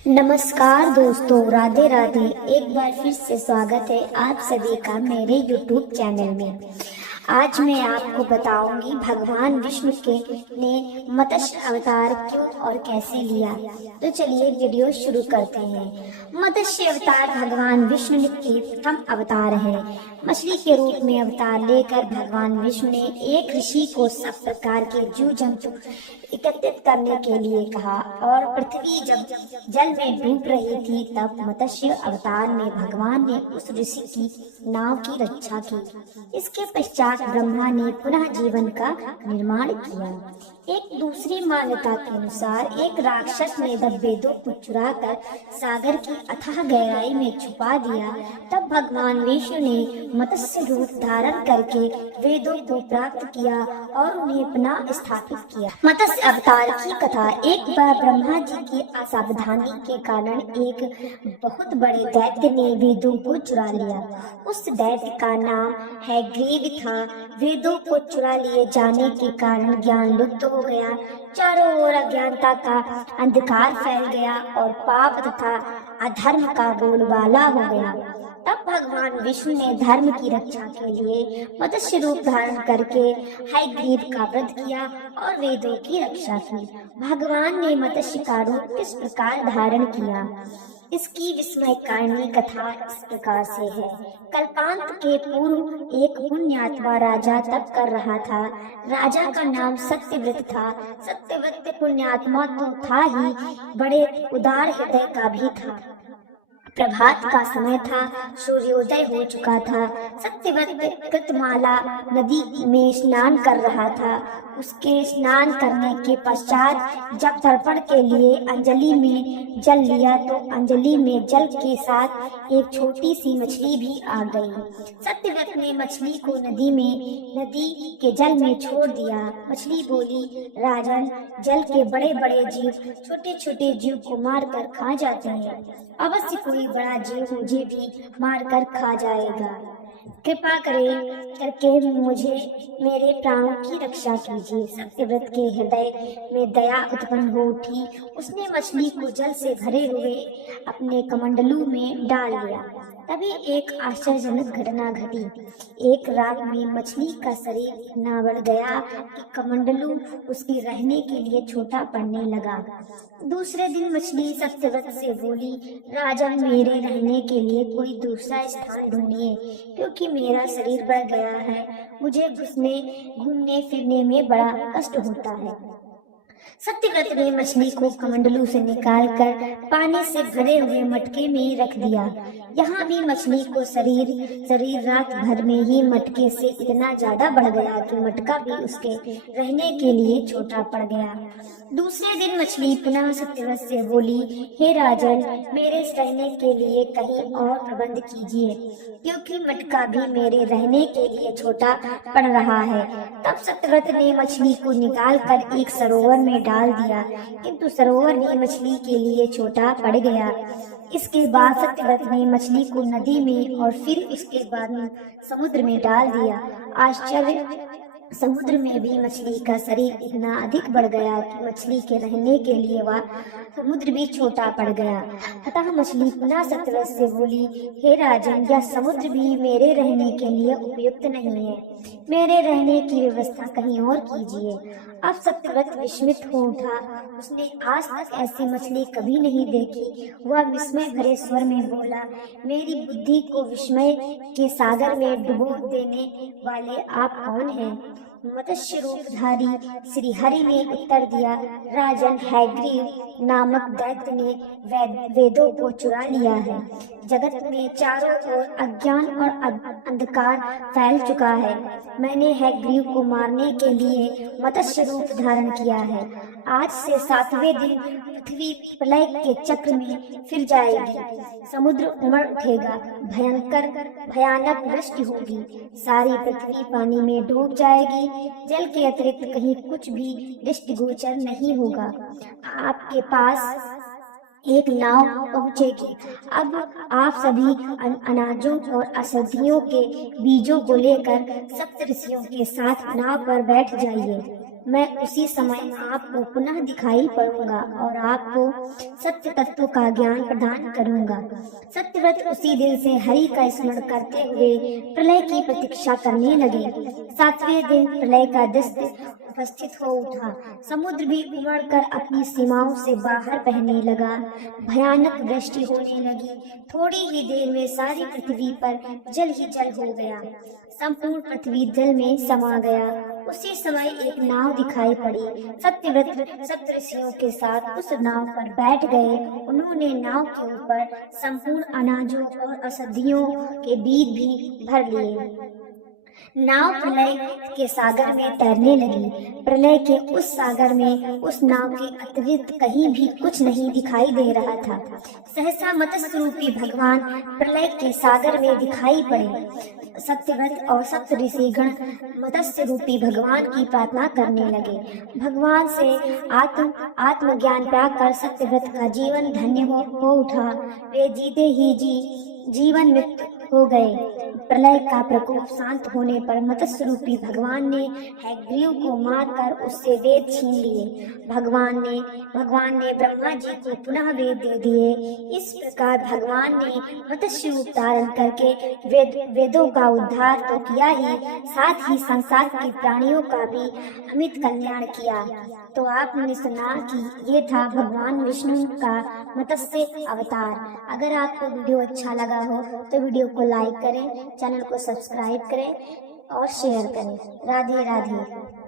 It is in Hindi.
नमस्कार दोस्तों, राधे राधे। एक बार फिर से स्वागत है आप सभी का मेरे YouTube चैनल में। आज मैं आपको बताऊंगी भगवान विष्णु के ने मत्स्य अवतार क्यों और कैसे लिया। तो चलिए वीडियो शुरू करते हैं। मत्स्य अवतार भगवान विष्णु के प्रथम अवतार है। मछली के रूप में अवतार लेकर भगवान विष्णु ने एक ऋषि को सब प्रकार के जीव जंतु एकत्रित करने के लिए कहा और पृथ्वी जब जल में डूब रही थी तब मत्स्य अवतार में भगवान ने उस ऋषि की नाव की रक्षा की। इसके पश्चात ब्रह्मा ने पुनः जीवन का निर्माण किया। एक दूसरी मान्यता के अनुसार एक राक्षस ने वेदों को चुराकर सागर की अथाह गहराई में छुपा दिया। तब भगवान विष्णु ने मत्स्य रूप धारण करके वेदों को प्राप्त किया और उन्हें पुनः स्थापित किया। मत्स्य अवतार की कथा। एक बार ब्रह्मा जी की असावधानी के कारण एक बहुत बड़े दैत्य ने वेदों को चुरा लिया। उस दैत्य का नाम हैग्रीव था। वेदों को चुरा लिए जाने के कारण ज्ञान लुप्त हो गया। चारों ओर अज्ञानता का अंधकार फैल गया और पाप तथा अधर्म का बोलबाला हो गया। तब भगवान विष्णु ने धर्म की रक्षा के लिए मत्स्य रूप धारण करके हयग्रीव का वध किया और वेदों की रक्षा की। भगवान ने मत्स्य का रूप किस प्रकार धारण किया, इसकी विस्मयकारिणी कथा इस प्रकार से है। कल्पांत के पूर्व एक पुण्यात्मा राजा तप कर रहा था। राजा का नाम सत्यव्रत था। सत्यव्रत पुण्यात्मा तो था ही, बड़े उदार हृदय का भी था। प्रभात का समय था, सूर्योदय हो चुका था। सत्यव्रत कृतमाला नदी में स्नान कर रहा था। उसके स्नान करने के पश्चात जब तर्पण के लिए अंजलि में जल लिया तो अंजलि में जल के साथ एक छोटी सी मछली भी आ गई। सत्यव्रत ने मछली को नदी के जल में छोड़ दिया। मछली बोली, राजन, जल के बड़े बड़े जीव छोटे छोटे जीव को मार कर खा जाते हैं। अवश्य कोई बड़ा जीव मुझे भी मारकर खा जाएगा। कृपा करके मुझे मेरे प्राणों की रक्षा कीजिए। सत्यव्रत के हृदय में दया उत्पन्न हो उठी। उसने मछली को जल से भरे हुए अपने कमंडलू में डाल लिया। तभी एक आश्चर्यजनक घटना घटी। एक रात में मछली का शरीर इतना बढ़ गया कि कमंडलू उसके रहने के लिए छोटा पड़ने लगा। दूसरे दिन मछली सत्यव्रत से बोली, राजन, मेरे रहने के लिए कोई दूसरा स्थान ढूंढिए, क्योंकि मेरा शरीर बढ़ गया है। मुझे घूमने फिरने में बड़ा कष्ट होता है। सत्यव्रत ने मछली को कमंडलू से निकालकर पानी से भरे हुए मटके में रख दिया। यहाँ भी मछली को शरीर रात भर में ही मटके से इतना ज्यादा बढ़ गया कि मटका भी उसके रहने के लिए छोटा पड़ गया। दूसरे दिन मछली पुनः सत्यव्रत से बोली, हे राजन, मेरे रहने के लिए कहीं और प्रबंध कीजिए, क्योंकि मटका भी मेरे रहने के लिए छोटा पड़ रहा है। तब सत्यव्रत ने मछली को निकालकर एक सरोवर में डाल दिया, किंतु सरोवर भी मछली के लिए छोटा पड़ गया। इसके बाद सत्यव्रत ने मछली को नदी में और फिर उसके बाद समुद्र में डाल दिया। आश्चर्य, समुद्र में भी मछली का शरीर इतना अधिक बढ़ गया कि मछली के रहने के लिए वह समुद्र भी छोटा पड़ गया। अतः मछली पुनः सत्यव्रत से बोली, हे राजन, यह समुद्र भी मेरे रहने के लिए उपयुक्त नहीं है। मेरे रहने की व्यवस्था कहीं और कीजिए। अब सत्यव्रत विस्मित हो उठा। उसने आज तक ऐसी मछली कभी नहीं देखी। वह विस्मय भरे स्वर में बोला, मेरी बुद्धि को विस्मय के सागर में डुबो देने वाले आप कौन हैं? मत्स्य रूपधारी श्री हरि ने उत्तर दिया, राजन, हैग्रीव नामक दैत्य ने वेदों को चुरा लिया है। जगत में चारों ओर अज्ञान और अंधकार फैल चुका है। मैंने हैग्रीव को मारने के लिए मत्स्य रूप धारण किया है। आज से 7वें दिन पृथ्वी प्रलय के चक्र में फिर जाएगी। समुद्र उमड़ उठेगा। भयानक वृष्टि होगी। सारी पृथ्वी पानी में डूब जाएगी। जल के अतिरिक्त कहीं कुछ भी दृष्टिगोचर नहीं होगा। आपके पास एक नाव पहुंचेगी। अब आप सभी अनाजों और औषधियों के बीजों को लेकर सप्त ऋषियों के साथ नाव पर बैठ जाइए। मैं उसी समय आपको पुनः दिखाई पड़ूंगा और आपको सत्य तत्व का ज्ञान प्रदान करूंगा। सत्यव्रत उसी दिन से हरि का स्मरण करते हुए प्रलय की प्रतीक्षा करने लगे। 7वें दिन प्रलय का दृश्य उपस्थित हो उठा। समुद्र भी उमड़कर अपनी सीमाओं से बाहर बहने लगा। भयानक वृष्टि होने लगी। थोड़ी ही देर में सारी पृथ्वी पर जल ही जल हो गया। संपूर्ण पृथ्वी जल में समा गया। उसी समय एक नाव दिखाई पड़ी। सत्यव्रत सप्तऋषियों के साथ उस नाव पर बैठ गए। उन्होंने नाव के ऊपर संपूर्ण अनाजों और औषधियों के बीज भी भर लिए। नाव प्रलय के सागर में तैरने लगी। प्रलय के उस सागर में उस नाव के अतिरिक्त कहीं भी कुछ नहीं दिखाई दे रहा था। सहसा मत्स्य रूपी भगवान प्रलय के सागर में दिखाई पड़े। सत्यव्रत और सप्तऋषिगण मत्स्य रूपी भगवान की प्रार्थना करने लगे। भगवान से आत्मज्ञान पाकर सत्यव्रत का जीवन धन्य हो उठा। वे जीते ही जीवन मुक्त हो गए। प्रलय का प्रकोप शांत होने पर मत्स्य रूपी भगवान ने हयग्रीव को मारकर उससे वेद छीन लिए। भगवान ने ब्रह्मा जी को पुनः वेद दे दिए। इस प्रकार भगवान ने मत्स्य रूप धारण करके वेदों का उद्धार तो किया ही, साथ ही संसार के प्राणियों का भी अमित कल्याण किया। तो आपने सुना कि ये था भगवान विष्णु का मत्स्य अवतार। अगर आपको वीडियो अच्छा लगा हो तो वीडियो को लाइक करें, चैनल को सब्सक्राइब करें और शेयर करें। राधे राधे।